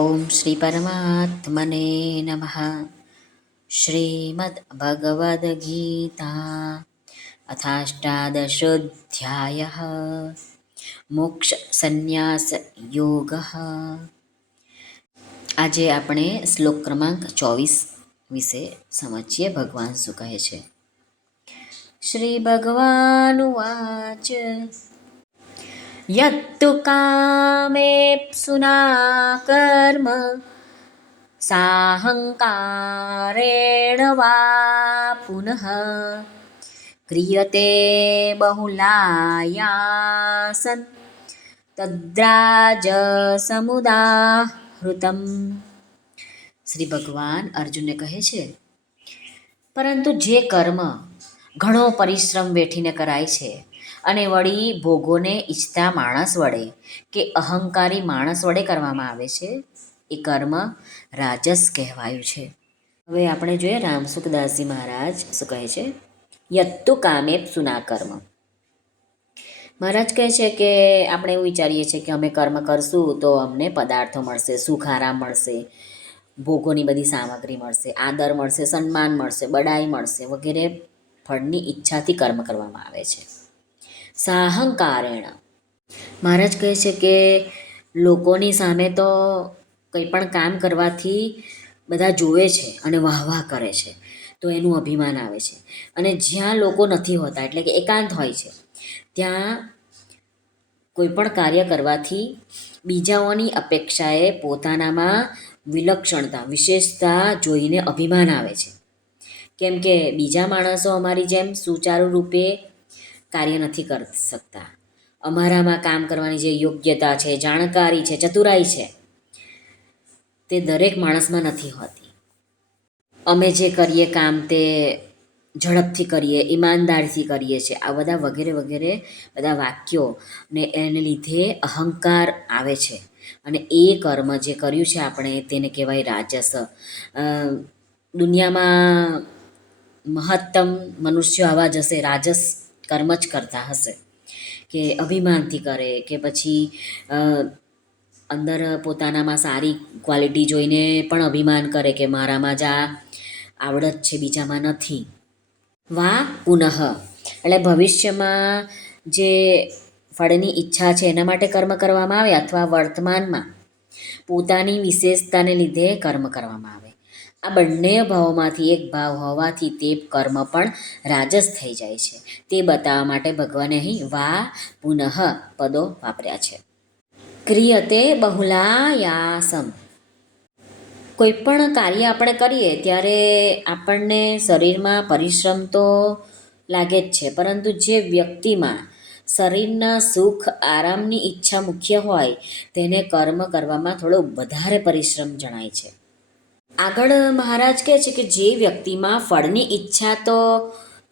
ઓમ શ્રી પરમાત્મને નમઃ. શ્રીમદ્ ભગવદ્ ગીતા અથાષ્ટાદશોऽધ્યાયઃ મોક્ષ સંન્યાસ યોગઃ. આજે આપણે શ્લોક ક્રમાંક 24 વિશે સમજીએ. ભગવાન શું કહે છે. શ્રી ભગવાનુવાચ યત્તુ કામેપ્સુના કર્મ સાહંકારેણ વા પુનઃ ક્રિયતે બહુલાયાસન તદ્રાજસમુદાહૃતમ. શ્રી ભગવાન અર્જુનને કહે છે, પરંતુ જે કર્મ ઘણો પરિશ્રમ વેઠીને કરાય છે અને વળી ભોગોને ઈચ્છતા માણસ વડે કે અહંકારી માણસ વડે કરવામાં આવે છે, એ કર્મ રાજસ કહેવાયું છે. હવે આપણે જોઈએ રામસુખદાસજી મહારાજ શું કહે છે. યત્તુ કામેપ્સુના કર્મ. મહારાજ કહે છે કે આપણે એવું વિચારીએ છીએ કે અમે કર્મ કરશું તો અમને પદાર્થો મળશે, સુખ આરામ મળશે, ભોગોની બધી સામગ્રી મળશે, આદર મળશે, સન્માન મળશે, બડાઈ મળશે વગેરે ફળની ઈચ્છાથી કર્મ કરવામાં આવે છે. સાહંકારેણ. મહારાજ કહે છે કે લોકોની સામે તો કંઈ પણ કામ કરવાથી બધા જોવે છે અને વાહ કરે છે તો એનું અભિમાન આવે છે. અને જ્યાં લોકો નથી હોતા એટલે કે એકાંત હોય છે ત્યાં કોઈ પણ કાર્ય કરવાથી બીજાઓની અપેક્ષાએ પોતાનામાં વિલક્ષણતા, વિશેષતા જોઈને અભિમાન આવે છે. કેમ કે બીજા માણસો અમારી જેમ સુચારુ રૂપે કાર્ય નથી કરી શકતા. અમારામાં કામ કરવાની જે યોગ્યતા છે, જાણકારી છે, ચતુરાઈ છે, તે દરેક માણસમાં નથી હોતી. અમે જે કરીએ કામ તે ઝડપથી કરીએ, ઈમાનદારીથી કરીએ છીએ. આ બધા વગેરે વગેરે બધા વાક્યો ને એને લીધે અહંકાર આવે છે અને એ કર્મ જે કર્યું છે આપણે તેને કહેવાય રાજસ. દુનિયામાં મહત્તમ મનુષ્યો આવા જ હશે, રાજસ કર્મ જ કરતા હશે કે અભિમાનથી કરે કે પછી અંદર પોતાનામાં સારી ક્વોલિટી જોઈને પણ અભિમાન કરે કે મારામાં જ આ આવડત છે, બીજામાં નથી. વા પુનઃ એટલે ભવિષ્યમાં જે ફળની ઈચ્છા છે એના માટે કર્મ કરવામાં આવે અથવા વર્તમાનમાં પોતાની વિશેષતાને લીધે કર્મ કરવામાં આવે. આ બંને ભાવોમાંથી એક ભાવ હોવાથી તે કર્મ પણ રાજસ થઈ જાય છે. તે બતાવવા માટે ભગવાને અહીં વા પુનઃ પદો વાપર્યા છે. ક્રિયતે બહુલાયાસમ. કોઈ પણ કાર્ય આપણે કરીએ ત્યારે આપણને શરીરમાં પરિશ્રમ તો લાગે જ છે, પરંતુ જે વ્યક્તિમાં શરીરના સુખ આરામની ઈચ્છા મુખ્ય હોય તેને કર્મ કરવામાં થોડો વધારે પરિશ્રમ જણાય છે. આગળ મહારાજ કહે છે કે જે વ્યક્તિમાં ફળની ઈચ્છા તો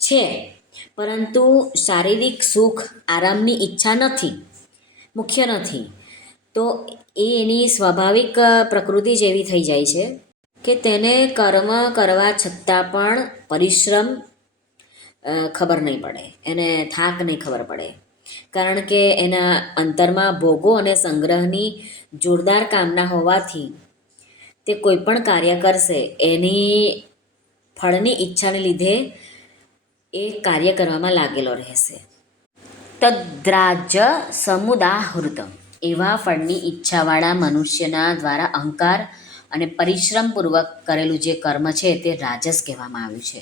છે પરંતુ શારીરિક સુખ આરામની ઈચ્છા નથી, મુખ્ય નથી, તો એની સ્વાભાવિક પ્રકૃતિ જ એવી થઈ જાય છે કે તેને કર્મ કરવા છતાં પણ પરિશ્રમ ખબર નહીં પડે, એને થાક નહીં ખબર પડે. કારણ કે એના અંતરમાં ભોગો અને સંગ્રહની જોરદાર કામના હોવાથી તે કોઈ પણ કાર્ય કરશે એની ફળની ઈચ્છાને લીધે એ કાર્ય કરવામાં લાગેલો રહેશે. તદ્રાજ્ય સમુદાહૃતમ. એવા ફળની ઈચ્છાવાળા મનુષ્યના દ્વારા અહંકાર અને પરિશ્રમપૂર્વક કરેલું જે કર્મ છે તે રાજસ કહેવામાં આવ્યું છે.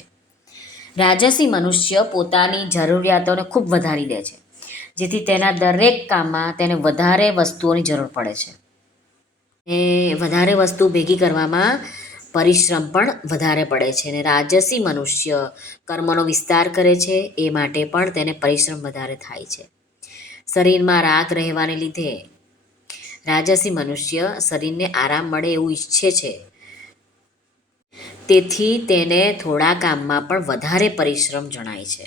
રાજસી મનુષ્ય પોતાની જરૂરિયાતોને ખૂબ વધારી દે છે, જેથી તેના દરેક કામમાં તેને વધારે વસ્તુઓની જરૂર પડે છે. એ વધારે વસ્તુ ભેગી કરવામાં પરિશ્રમ પણ વધારે પડે છે. અને રાજસી મનુષ્ય કર્મનો વિસ્તાર કરે છે એ માટે પણ તેને પરિશ્રમ વધારે થાય છે. શરીરમાં રાગ રહેવાને લીધે રાજસી મનુષ્ય શરીરને આરામ મળે એવું ઈચ્છે છે, તેથી તેને થોડા કામમાં પણ વધારે પરિશ્રમ જણાય છે.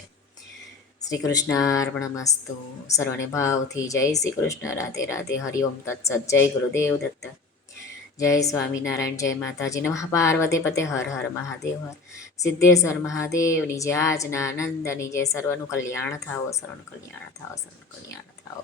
શ્રી કૃષ્ણ અર્પણમસ્તુ. સર્વને ભાવથી જય શ્રી કૃષ્ણ. રાધે રાધે. હરિઓમ તત્સત. જય ગુરુદેવ દત્ત. જય સ્વામિનારાયણ. જય માતાજી. નમઃ પાર્વતી પતે. હર હર મહાદેવ. હર સિદ્ધેશ્વર મહાદેવની જય. આજના આનંદની જય. સર્વનું કલ્યાણ થાઓ, સર્વનું કલ્યાણ થાઓ, સર્વનું કલ્યાણ થાઓ.